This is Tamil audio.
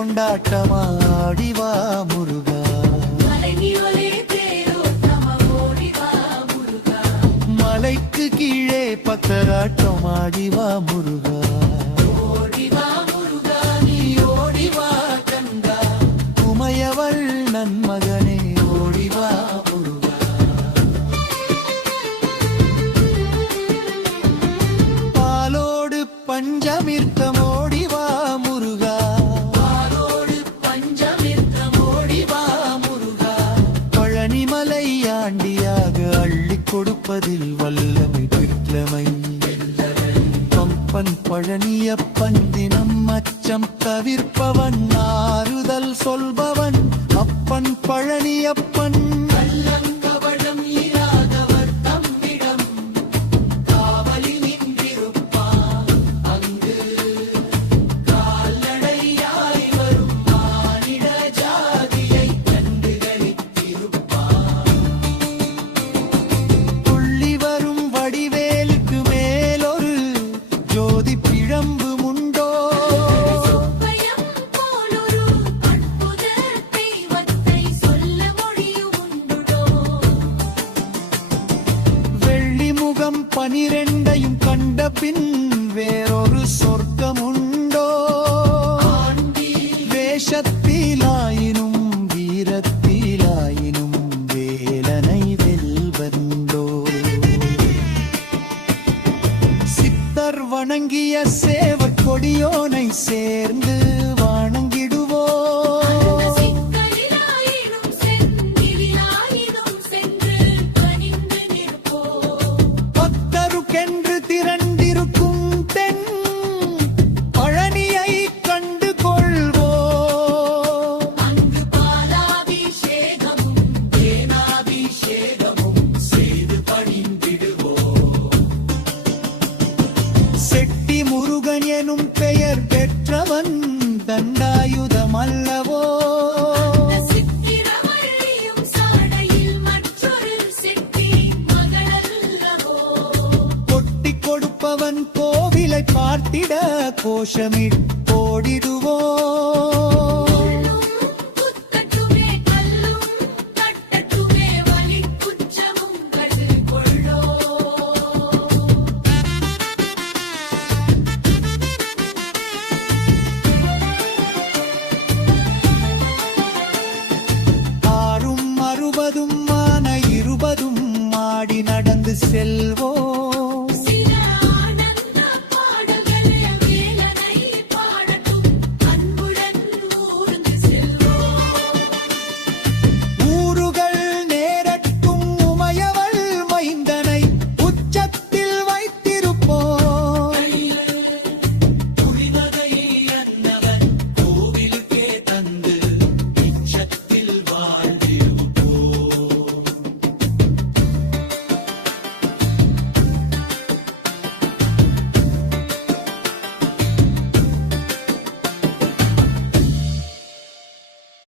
கொண்டாட்டமாடிவா முருகா. மலைக்கு கீழே பக்கராட்டம் ஆடிவா முருகா. உமையவள் நன்மகனே ஓடிவா முருகா. பாலோடு பஞ்சமிர்த்தம் ஓடிவா முருகா. பழனிமலை ஆண்டியாக அள்ளி கொடுப்பதில் வல்லமை வில்லமை. பம்பன் பழனியப்பன் தினம் அச்சம் தவிர்ப்பவன் ஆறுதல் சொல்பவன் அப்பன் பழனியப்பன். பனிரெண்டையும் கண்ட பின் வேறொரு சொர்க்கம் உண்டோ? வேஷத்திலாயினும் வீரத்திலாயினும் வேலனை வெல்வந்தோ? சித்தர் வணங்கிய சேவர் கொடியோனை சேர்ந்து வணங்கிடுவோ. செட்டி முருகன் எனும் பெயர் பெற்றவன் தண்டாயுதம் அல்லவோ? கொட்டி கொடுப்பவன் கோவிலை பார்த்திட கோஷமிட்டோடிடுவோ. செல்